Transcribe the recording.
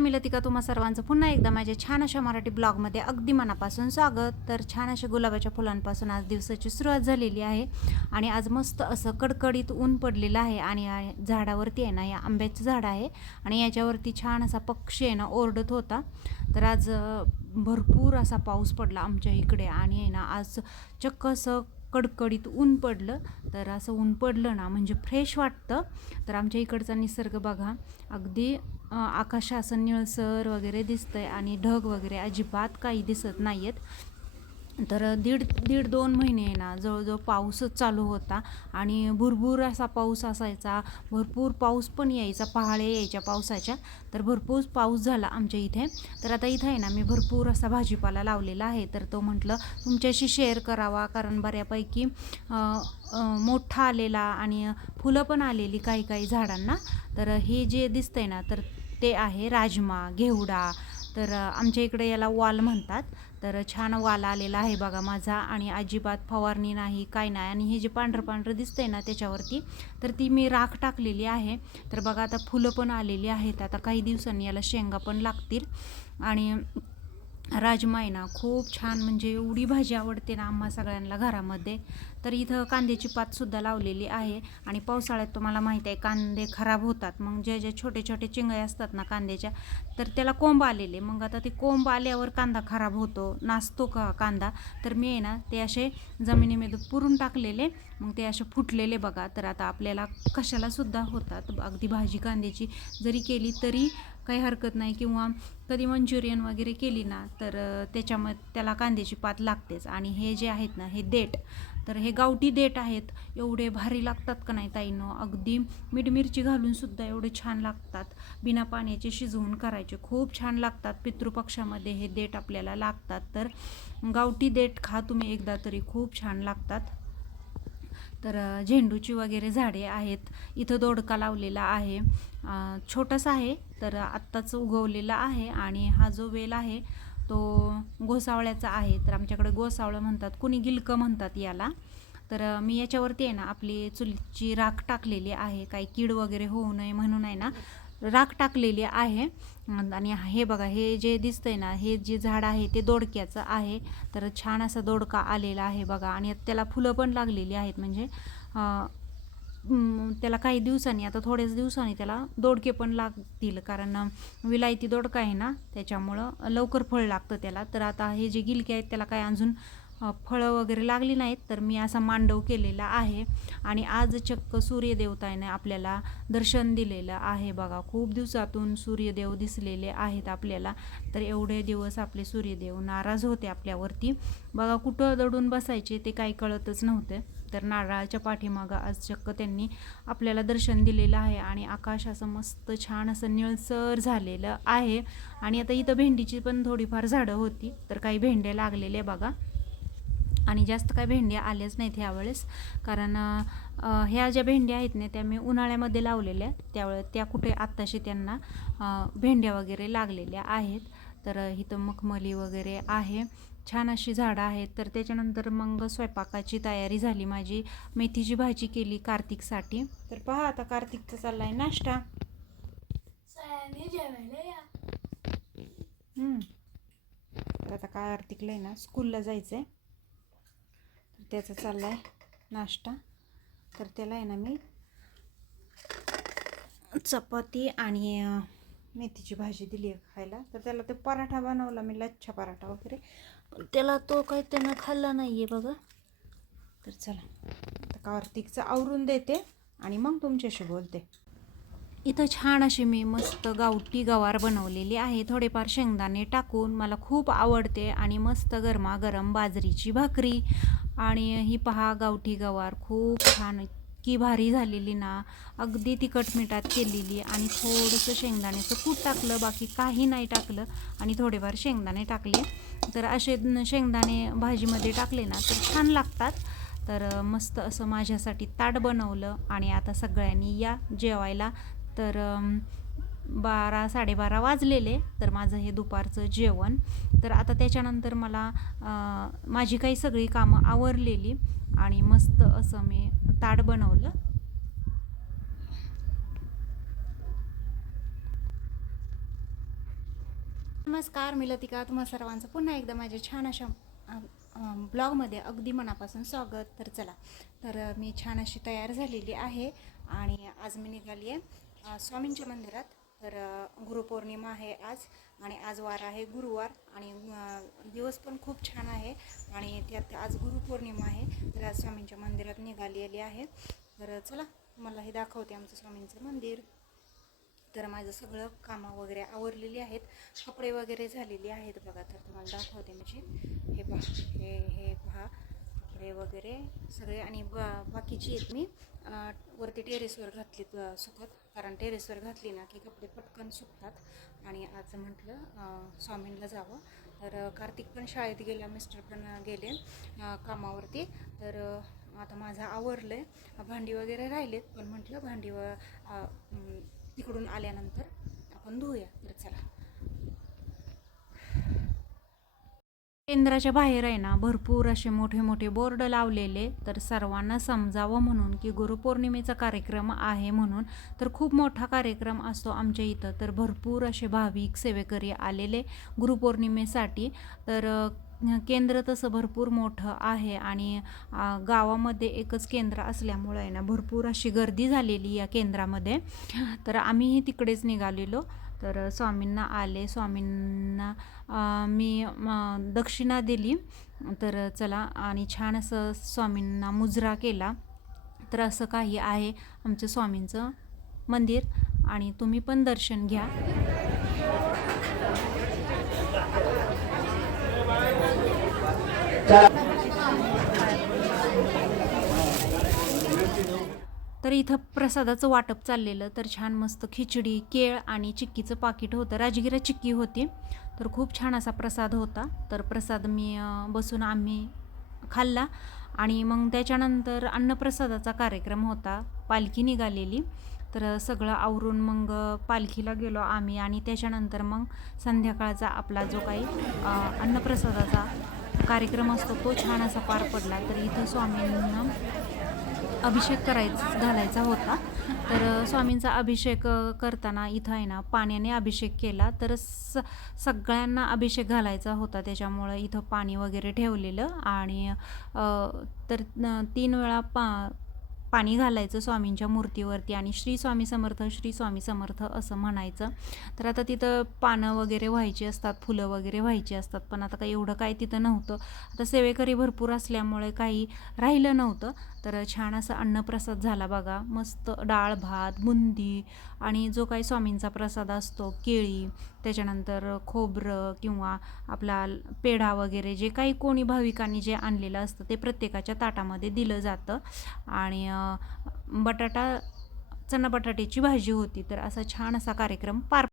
नमस्कार मी लतिका तुम्हा सर्वांचं पुन्हा एकदा माझ्या छान अशा मराठी ब्लॉगमध्ये अगदी मनापासून स्वागत. तर छान अशा गुलाबाच्या फुलांपासून आज दिवसाची सुरुवात झालेली आहे आणि आज मस्त असं कडकडीत ऊन पडलेलं आहे आणि झाडावरती आहे ना या आंब्याचं झाड आहे आणि याच्यावरती छान असा पक्षी आहे ना ओरडत होता. तर आज भरपूर असा पाऊस पडला आमच्या इकडे आणि आहे ना आज चक्क असं कडकडीत ऊन पडलं तर असं ऊन पडलं ना म्हणजे फ्रेश वाटतं. तर आमच्या इकडचा निसर्ग बघा अगदी अं, आकाश असं निळसर वगैरे दिसतंय आणि ढग वगैरे अजिबात काही दिसत नाही आहेत तर दीड दीड दोन महिने आहे ना जवळजवळ पाऊसच चालू होता. आणि भरभूर असा पाऊस असायचा. भरपूर पाऊस पण यायचा पहाळे यायच्या पावसाच्या. तर भरपूर पाऊस झाला आमच्या इथे. तर आता इथं आहे ना मी भरपूर असा भाजीपाला लावलेला आहे. तर तो म्हटलं तुमच्याशी शेअर करावा. कारण बऱ्यापैकी मोठा आलेला आणि फुलं पण आलेली काही काही झाडांना. तर हे जे दिसतंय ना तर ते आहे राजमा घेवडा तर आमच्या इकडे याला वाल म्हणतात. तर छान वाल आलेला आहे बघा माझा आणि अजिबात फवारणी नाही काय नाही आणि हे जे पांढरं पांढरं दिसतंय ना त्याच्यावरती तर ती मी राख टाकलेली आहे. तर बघा आता फुलं पण आलेली आहेत. आता काही दिवसांनी याला शेंगा पण लागतील. आणि राजमा आहे ना खूप छान म्हणजे एवढी भाजी आवडते ना आम्हा सगळ्यांना घरामध्ये. तर इथं कांद्याची पातसुद्धा लावलेली आहे आणि पावसाळ्यात तुम्हाला माहीत आहे कांदे खराब होतात. मग जे जे छोटे छोटे चिंगळे असतात ना कांद्याच्या तर त्याला कोंब आलेले. मग आता ते कोंब आल्यावर कांदा खराब होतो नाचतो का कांदा? तर मी आहे ना ते असे जमिनीमध्ये पुरून टाकलेले मग ते असे फुटलेले बघा. तर आता आपल्याला कशालासुद्धा होतात. अगदी भाजी कांद्याची जरी केली तरी काही हरकत नाही किंवा कधी मंच्युरियन वगैरे केली ना तर त्याच्यामध्ये त्याला कांद्याची पात लागतेच. आणि हे जे आहेत ना हे देठ. तर हे गावठी देठ आहेत. एवढे भारी लागतात का नाही ताईनं? अगदी मीठ मिरची घालूनसुद्धा एवढे छान लागतात. बिना पाण्याचे शिजवून करायचे. खूप छान लागतात. पितृपक्षामध्ये हे देठ आपल्याला लागतात. तर गावठी देठ खा तुम्ही एकदा तरी. खूप छान लागतात. तर झेंडूची वगैरे झाडे आहेत. इथं दोडका लावलेला आहे. छोटासा आहे तर आत्ताच उगवलेला आहे आणि हा जो वेल आहे तो गोसावळ्याचा आहे. तर आमच्याकडे गोसावळं म्हणतात कुणी गिलकं म्हणतात याला. तर मी याच्यावरती आहे ना आपली चुलीची राख टाकलेली आहे. काही कीड वगैरे होऊ नये म्हणून आहे ना राख टाकलेली आहे. आणि हे बघा हे जे दिसतंय ना हे जे झाड आहे ते दोडक्याचं आहे. तर छान असा दोडका आलेला आहे बघा. आणि त्याला फुलं पण लागलेली आहेत. म्हणजे त्याला काही दिवसांनी आता थोड्याच दिवसांनी त्याला दोडके पण लागतील. कारण विलायती दोडका आहे ना त्याच्यामुळं लवकर फळ लागतं त्याला. तर आता हे जे गिलके आहेत त्याला काय अजून फळं वगैरे लागली नाहीत तर मी असा मांडव केलेला आहे. आणि आज चक्क सूर्यदेवताने आपल्याला दर्शन दिलेलं आहे बघा. खूप दिवसातून सूर्यदेव दिसलेले आहेत आपल्याला. तर एवढे दिवस आपले सूर्यदेव नाराज होते आपल्यावरती. बघा कुठं दडून बसायचे ते काही कळतच नव्हते. तर नारळाच्या पाठीमागं आज चक्क त्यांनी आपल्याला दर्शन दिलेलं आहे. आणि आकाश असं मस्त छान असं निळसर झालेलं आहे. आणि आता इथं भेंडीची पण थोडीफार झाडं होती. तर काही भेंड्या लागलेल्या बघा. आणि जास्त काय भेंड्या आल्याच नाहीत ह्यावेळेस. कारण ह्या ज्या भेंड्या आहेत ना त्या मी उन्हाळ्यामध्ये लावलेल्या त्यावेळे त्या कुठे आत्ताशी त्यांना भेंड्या वगैरे लागलेल्या आहेत. तर इथं मखमली वगैरे आहे. छान अशी झाडं आहेत. तर त्याच्यानंतर मग स्वयंपाकाची तयारी झाली माझी. मेथीची भाजी केली कार्तिकसाठी. तर पहा आता कार्तिकचा नाश्ता. जेवायला या. हम्म. तर आता कार्तिकला आहे ना स्कूलला जायचं आहे त्याचा चालला आहे नाश्ता. तर त्याला आहे ना मी चपाती आणि मेथीची भाजी दिली आहे खायला. तर त्याला ते पराठा बनवला मी लच्छा पराठा वगैरे. पण त्याला तो काही त्यानं खाल्ला नाही आहे बघा. तर चला आता कार्तिकचं आवरून देते आणि मग तुमच्याशी बोलते. इथं छान अशी मी मस्त गावठी गवार बनवलेली आहे. थोडेफार शेंगदाणे टाकून मला खूप आवडते आणि मस्त गरमागरम बाजरीची भाकरी आणि ही पहा गावठी गवार. खूप छान. इतकी भारी झालेली ना. अगदी तिखट मिठात केलेली आणि थोडंसं शेंगदाण्याचं कूट टाकलं बाकी काही नाही टाकलं आणि थोडेफार शेंगदाणे टाकले. तर असे शेंगदाणे भाजीमध्ये टाकले ना तर छान लागतात. तर मस्त असं माझ्यासाठी ताट बनवलं आणि आता सगळ्यांनी या जेवायला. तर बारा साडेबारा वाजलेले तर माझं हे दुपारचं जेवण. तर आता त्याच्यानंतर मला माझी काही सगळी कामं आवरलेली आणि मस्त असं मी ताट बनवलं. नमस्कार मी लतिका. तुम्हा सर्वांचं पुन्हा एकदा माझ्या छान अशा ब्लॉगमध्ये अगदी मनापासून स्वागत. तर चला तर मी छान अशी तयार झालेली आहे आणि आज मी निघाली आहे स्वामींच्या मंदिरात. तर गुरुपौर्णिमा आहे आज आणि आज वार आहे गुरुवार आणि दिवस पण खूप छान आहे आणि त्यात आज गुरुपौर्णिमा आहे. तर आज स्वामींच्या मंदिरात निघालेली आहे. तर चला मला हे दाखवते आमचं स्वामींचं मंदिर. तर माझं सगळं कामं वगैरे आवरलेली आहेत. कपडे वगैरे झालेली आहेत बघा तर तुम्हाला दाखवते म्हणजे हे पहा हे हे पहा. कपडे वगैरे सगळे आणि बा बाकीची आहेत मी. वरती टेरेसवर घातली सुकत कारण टेरेसवर घातली ना की कपडे पटकन सुकतात. आणि आज म्हटलं स्वामींला स्वामींना जावं. तर कार्तिक पण शाळेत गेला मिस्टर पण गेले कामावरती. तर आता माझं आवरलं आहे भांडी वगैरे राहिलेत पण म्हटलं भांडी व तिकडून आल्यानंतर आपण धुऊया. तर चला. केंद्राच्या बाहेर आहे ना भरपूर असे मोठे मोठे बोर्ड लावलेले. तर सर्वांना समजावं म्हणून की गुरुपौर्णिमेचा कार्यक्रम आहे म्हणून. तर खूप मोठा कार्यक्रम असतो आमच्या इथं. तर भरपूर असे भाविक सेवेकरी आलेले गुरुपौर्णिमेसाठी. तर केंद्र तसं भरपूर मोठं आहे आणि गावामध्ये एकच केंद्र असल्यामुळं आहे ना भरपूर अशी गर्दी झालेली या केंद्रामध्ये. तर आम्हीही तिकडेच निघालेलो. तर स्वामींना आले स्वामींना मी दक्षिणा दिली. तर चला आणि छान असं स्वामींना मुजरा केला. तर असं काही आहे आमचं स्वामींचं मंदिर आणि तुम्ही पण दर्शन घ्या. तर इथं प्रसादाचं वाटप चाललेलं. तर छान मस्त खिचडी केळ आणि चिक्कीचं पाकिट होतं. राजगिरा चिक्की होती. तर खूप छान असा प्रसाद होता. तर प्रसाद मी बसून आम्ही खाल्ला. आणि मग त्याच्यानंतर अन्नप्रसादाचा कार्यक्रम होता. पालखी निघालेली. तर सगळं आवरून मग पालखीला गेलो आम्ही. आणि त्याच्यानंतर मग संध्याकाळचा आपला जो काही अन्नप्रसादाचा कार्यक्रम असतो तो छान असा पार पडला. तर इथं स्वामींना अभिषेक करायचा घालायचा होता. तर स्वामींचा अभिषेक करताना इथं आहे ना पाण्याने अभिषेक केला. तर स सगळ्यांना अभिषेक घालायचा होता. त्याच्यामुळं इथं पाणी वगैरे ठेवलेलं आणि तर तीन वेळा पा पाणी घालायचं स्वामींच्या मूर्तीवरती आणि श्री स्वामी समर्थ श्री स्वामी समर्थ असं म्हणायचं. तर आता तिथं पानं वगैरे व्हायची असतात फुलं वगैरे व्हायची असतात पण आता काही एवढं काही तिथं नव्हतं. आता सेवेकरी भरपूर असल्यामुळे काही राहिलं नव्हतं. तर छान असा अन्नप्रसाद झाला बघा. मस्त डाळ भात बुंदी आणि जो काही स्वामींचा प्रसाद असतो केळी त्याच्यानंतर खोबरं किंवा आपला पेढा वगैरे जे काही कोणी भाविकांनी जे आणलेलं असतं ते प्रत्येकाच्या ताटामध्ये दिलं जातं. आणि बटाटा चना बटाट्याची भाजी होती. तर असा छान असा कार्यक्रम पार